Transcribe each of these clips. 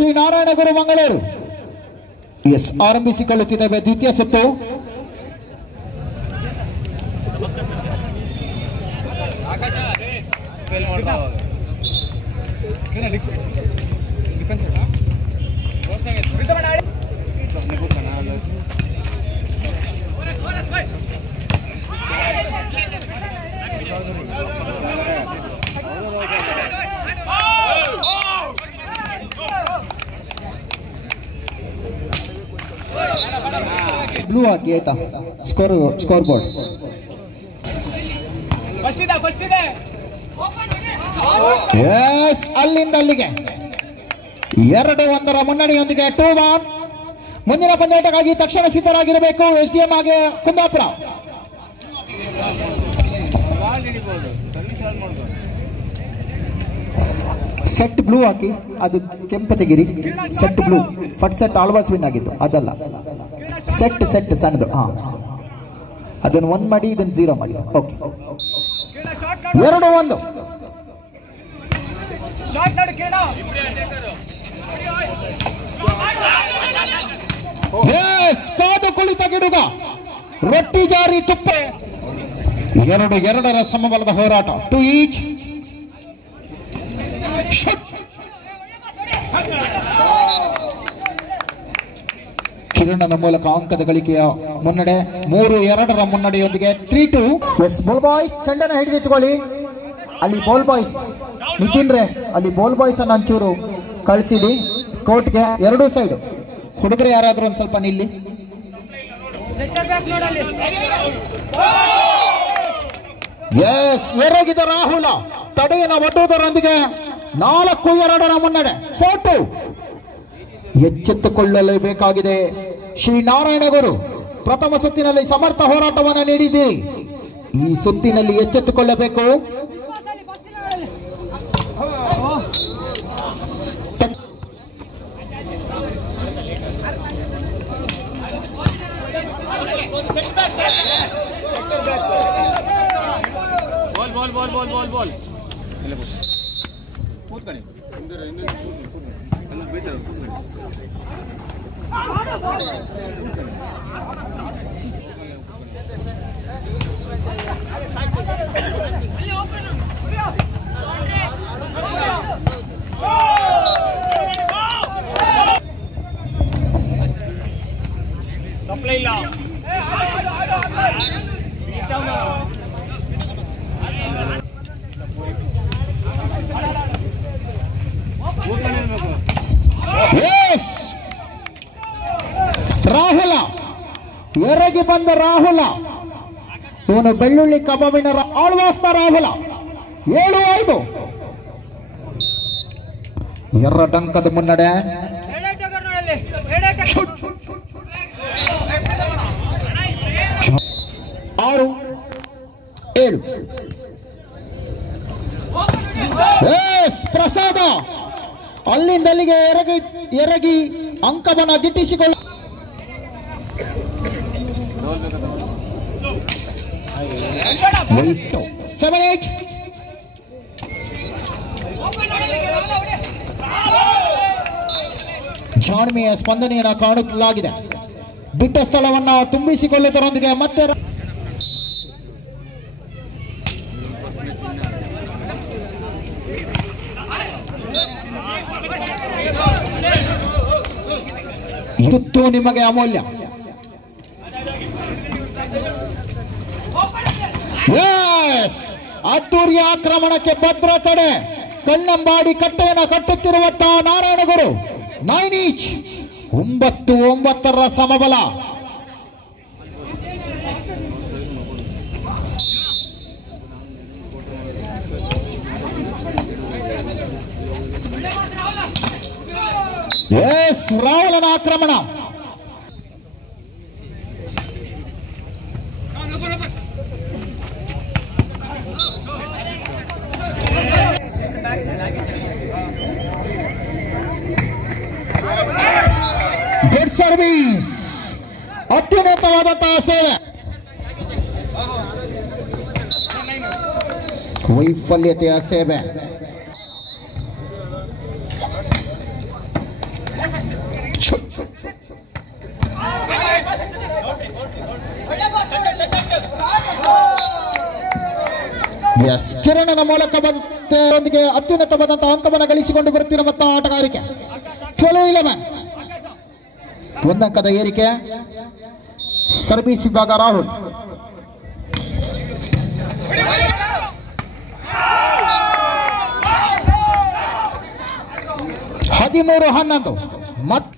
ಶ್ರೀನಾರಾಯಣಗುರು Mangaluru. S, ಆರಂಭಿಸಿಕೊಳ್ಳುತ್ತಿದ್ದೇವೆ ದ್ವಿತೀಯ ಸುತ್ತು. Blue ಹಾಕಿ ಆಯ್ತಾ, ಸ್ಕೋರ್ ಬೋರ್ಡ್. ಎಸ್, ಅಲ್ಲಿಂದ ಅಲ್ಲಿಗೆ 2-1 ಮುನ್ನಡೆಯೊಂದಿಗೆ 2-1. ಮುಂದಿನ ಪಂದ್ಯಾಟಕ್ಕಾಗಿ ತಕ್ಷಣ ಸಿದ್ಧರಾಗಿರಬೇಕು SDM ಹಾಗೆ ಕುಂದಾಪುರ. ಸೆಟ್ ಬ್ಲೂ ಹಾಕಿ, ಅದು ಕೆಂಪು ತೆಗಿರಿ. ಸೆಟ್ ಬ್ಲೂ, ಫಟ್ ಸೆಟ್ ಆಳ್ವಾಸ್ ವಿನ್ ಆಗಿತ್ತು, ಅದಲ್ಲ. ಸೆಟ್ ಸಣ್ಣದು, ಅದನ್ನು 1 ಮಾಡಿ, ಇದನ್ನು 0 ಮಾಡಿ. ಓಕೆ, 2-1. ಕಾದು ಕುಳಿತ ಗಿಡುಗ, ರೊಟ್ಟಿ ಜಾರಿ ತುಪ್ಪ. 2-2 ಸಮಬಲದ ಹೋರಾಟ. 2 ಈಚ್. ಕಿರಣದ ಮೂಲಕ ಅಂಕದ ಗಳಿಕೆಯ ಮುನ್ನಡೆ. 3-2 ಮುನ್ನಡೆಯೊಂದಿಗೆ 3-2. ಎಸ್, ಬೋಲ್ ಬಾಯ್ಸ್ ಚೆಂಡನ್ನು ಹಿಡಿದಿಟ್ಕೊಳ್ಳಿ. ಅಲ್ಲಿ ಬೋಲ್ ಬಾಯ್ಸ್ ನಿತಿನ್ ರೇ, ಅಲ್ಲಿ ಬೋಲ್ ಬಾಯ್ಸ್ ಅನ್ನು ಒಂಚೂರು ಕಳಿಸಿಡಿ ಕೋರ್ಟ್ಗೆ. 2 ಸೈಡ್ ಹುಡುಗರು ಯಾರಾದ್ರೂ ಒಂದ್ ಸ್ವಲ್ಪ ನಿಲ್ಲಿ. ಎಸ್, ಎರಗಿದ ರಾಹುಲ ತಡೆಯನ್ನು ಒಡ್ಡುವುದರೊಂದಿಗೆ 4-2 ಮುನ್ನಡೆ. 4-2. ಎಚ್ಚೆತ್ತುಕೊಳ್ಳಲೇಬೇಕಾಗಿದೆ ಶ್ರೀನಾರಾಯಣಗುರು. ಪ್ರಥಮ ಸುತ್ತಿನಲ್ಲಿ ಸಮರ್ಥ ಹೋರಾಟವನ್ನು ನೀಡಿದ್ದೀರಿ, ಈ ಸುತ್ತಿನಲ್ಲಿ ಎಚ್ಚೆತ್ತುಕೊಳ್ಳಬೇಕು. बॉल ರಾಹುಲ ಎರಗಿ ಬಂದ ರಾಹುಲ, ಇವನು ಬೆಳ್ಳುಳ್ಳಿ ಕಬಾಬಿನ ಆಳ್ವಾಸ್ನ ರಾಹುಲ. 7-5 ಎರಡಂಕದ ಮುನ್ನಡೆ. 6-7. ಪ್ರಸಾದ ಅಲ್ಲಿಂದಲ್ಲಿಗೆ ಎರಗಿ ಅಂಕವನ್ನು ದಿಟ್ಟಿಸಿಕೊಳ್ಳ. 7-8. ಜಾಣ್ಮೆಯ ಸ್ಪಂದನೆಯನ್ನು ಕಾಣುತ್ತಲಾಗಿದೆ. ಬಿಟ್ಟ ಸ್ಥಳವನ್ನು ತುಂಬಿಸಿಕೊಳ್ಳುವುದರೊಂದಿಗೆ ಮತ್ತೆ ಸುತ್ತು ನಿಮಗೆ ಅಮೂಲ್ಯ. ಅದ್ದೂರಿಯ ಆಕ್ರಮಣಕ್ಕೆ ಭದ್ರ ತಡೆ. ಕಣ್ಣಂಬಾಡಿ ಕಟ್ಟೆಯನ್ನು ಕಟ್ಟುತ್ತಿರುವಂತಹ ನಾರಾಯಣಗುರು 9 ಈಚ್. 9-9 ಸಮಬಲ. ಎಸ್, ರಾಹುಲನ ಆಕ್ರಮಣ. ಗುಡ್ ಸರ್ವಿಸ್, ಅತ್ಯುನ್ನತವಾದಂತಹ ಸೇವೆ. ವೈಫಲ್ಯತೆಯ ಸೇವೆ. ಎಸ್ ಕಿರಣನ ಮೂಲಕ ಬಂದೊಂದಿಗೆ ಅತ್ಯುನ್ನತವಾದಂತಹ ಅಂಕವನ್ನು ಗಳಿಸಿಕೊಂಡು ಬರುತ್ತಿರುವಂತಹ ಆಟಗಾರಿಕೆ 12-11 ಒಂದಂಕದ ಏರಿಕೆ ಸರ್ವಿಸ್ ವಿಭಾಗ ರಾಹುಲ್ 13-11 ಮತ್ತೆ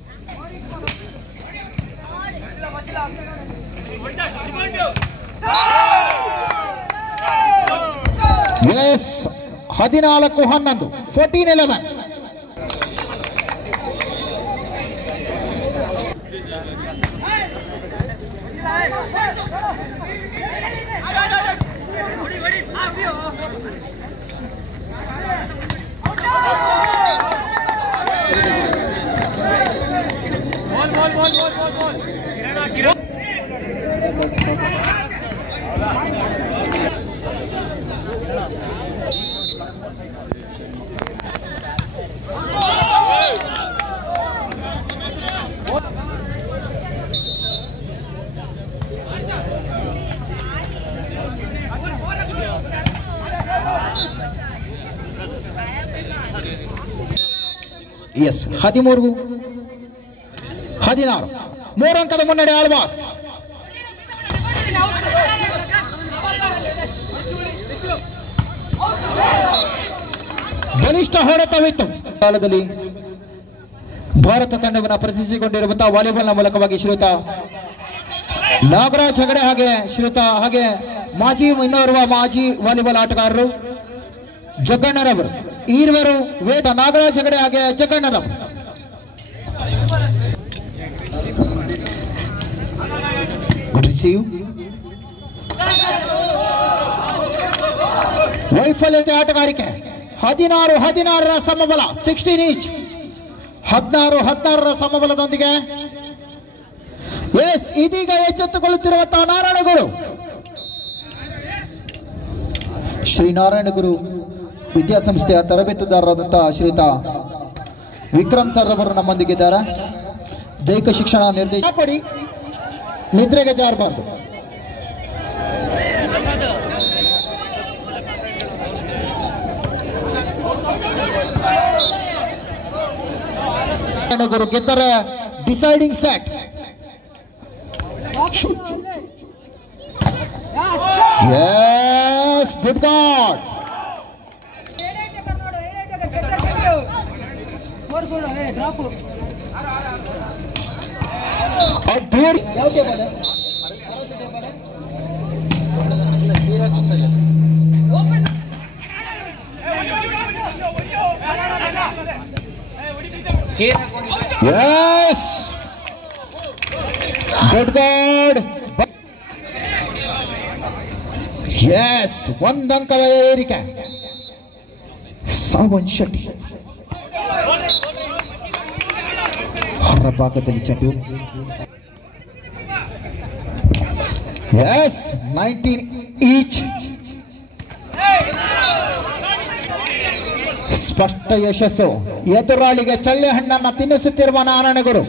ಎಸ್ 14-11 14-11 ಎಸ್ 13-16 3 ಅಂಕದ ಮುನ್ನಡೆ ಆಳ್ವಾಸ್. ಬಲಿಷ್ಠ ಹೊಡೆತವಿತ್ತು ಕಾಲದಲ್ಲಿ ಭಾರತ ತಂಡವನ್ನು ಪ್ರತಿನಿಧಿಸಿಕೊಂಡಿರುವಂತಹ ವಾಲಿಬಾಲ್ನ ಮೂಲಕವಾಗಿ ಶ್ರೀಯುತ ನಾಗರಾಜ್ ಹೆಗಡೆ ಹಾಗೆ ಇನ್ನೋರ್ವ ಮಾಜಿ ವಾಲಿಬಾಲ್ ಆಟಗಾರರು ಜಗಣ್ಣರವರು ಈರುವರು ವೇದ ನಾಗರಾಜ್ ಹೆಗಡೆ ಹಾಗೆ ಜಗಣ್ಣರವರು. ವೈಫಲ್ಯತೆ ಆಟಗಾರಿಕೆ 16-16 ಸಮಬಲ 16 ಈಚ್ 16-16 ಸಮಬಲದೊಂದಿಗೆ ಎಸ್ ಇದೀಗ ಎಚ್ಚೆತ್ತುಕೊಳ್ಳುತ್ತಿರುವಂತಹ ನಾರಾಯಣಗುರು ಶ್ರೀನಾರಾಯಣಗುರು ವಿದ್ಯಾಸಂಸ್ಥೆಯ ತರಬೇತುದಾರರಾದಂತಹ ಶ್ರೀಯುತ ವಿಕ್ರಮ್ ಸರ್ ಅವರು ನಮ್ಮೊಂದಿಗಿದ್ದಾರೆ. ದೈಹಿಕ ಶಿಕ್ಷಣ ನಿರ್ದೇಶಕ ಕೊಡಿ, ನಿದ್ರೆಗೆ ಜಾರಬಾರ್ದು. ಗುರು ಗೆದ್ದರೆ deciding set. Yes good god. Yes, good God. Yes, ಒಂದು ಅಂಕದ ಏರಿಕೆ ಸಾವನ್ ಶೆಟ್ಟಿ. ಹೊರಭಾಗದಲ್ಲಿ ಚೆಂಡು. Yes, 19 each. ಸ್ಪಷ್ಟ ಯಶಸ್ಸು. ಎದುರಾಳಿಗೆ ಚಳ್ಳೆ ಹಣ್ಣನ್ನು ತಿನ್ನಿಸುತ್ತಿರುವ ನಾರಾಯಣಗುರು.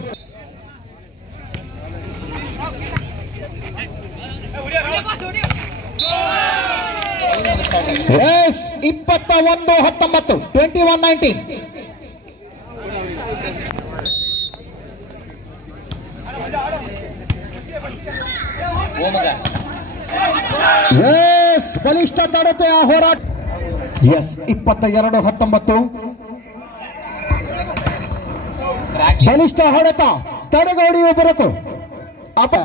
ಎಸ್ 21-19 21-19. ಎಸ್ ಬಲಿಷ್ಠ ತಡತೆಯ ಹೋರಾಟ. ಎಸ್ 22-19 ಬಲಿಷ್ಠ ಹೊಡೆತ. ತಡೆಗೋಡಿಯು ಬರಕು ಅಪ.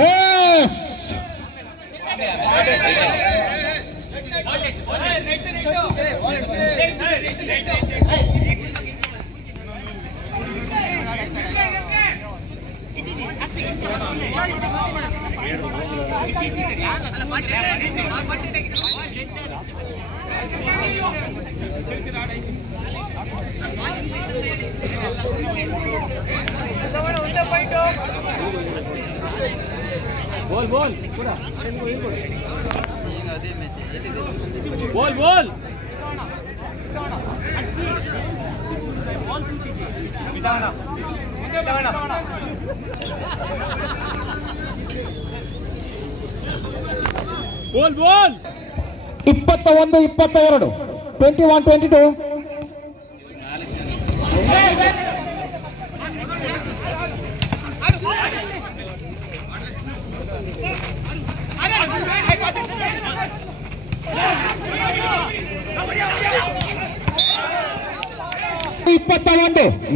ಎಸ್ Ball, ball. Ball, ball. Ball, ball. 21-22 21-22.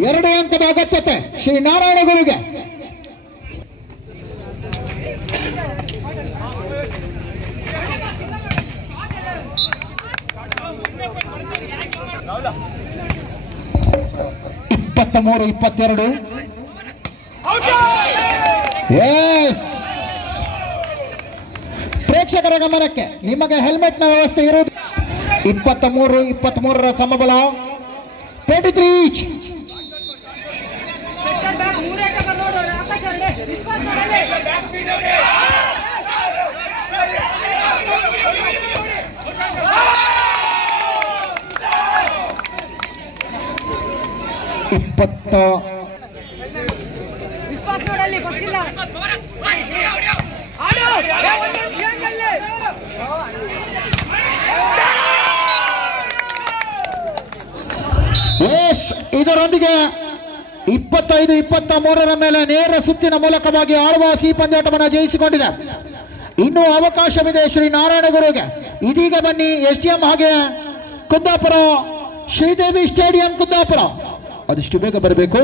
ಎರಡು ಅಂಕದ ಅಗತ್ಯತೆ ಶ್ರೀನಾರಾಯಣ ಗುರುಗೆ. ಇಪ್ಪತ್ತ 22. ಎಸ್, ಪ್ರೇಕ್ಷಕರ ಗಮನಕ್ಕೆ ನಿಮಗೆ ಹೆಲ್ಮೆಟ್ ನ ವ್ಯವಸ್ಥೆ ಇರುವುದು. 23-23 ಸಮಬಲ. 23 each. ಇದರೊಂದಿಗೆ 25-23 ಮೇಲೆ ನೇರ ಸುತ್ತಿನ ಮೂಲಕವಾಗಿ ಆಳ್ವಾಸ್ ಈ ಪಂದ್ಯಾಟವನ್ನು ಜಯಿಸಿಕೊಂಡಿದೆ. ಇನ್ನೂ ಅವಕಾಶವಿದೆ ಶ್ರೀನಾರಾಯಣ ಗುರುಗೆ. ಇದೀಗ ಬನ್ನಿ SDM ಹಾಗೆ ಕುಂದಾಪುರ ಶ್ರೀದೇವಿ ಸ್ಟೇಡಿಯಂ ಕುಂದಾಪುರ ಆದಷ್ಟು ಬೇಗ ಬರಬೇಕು.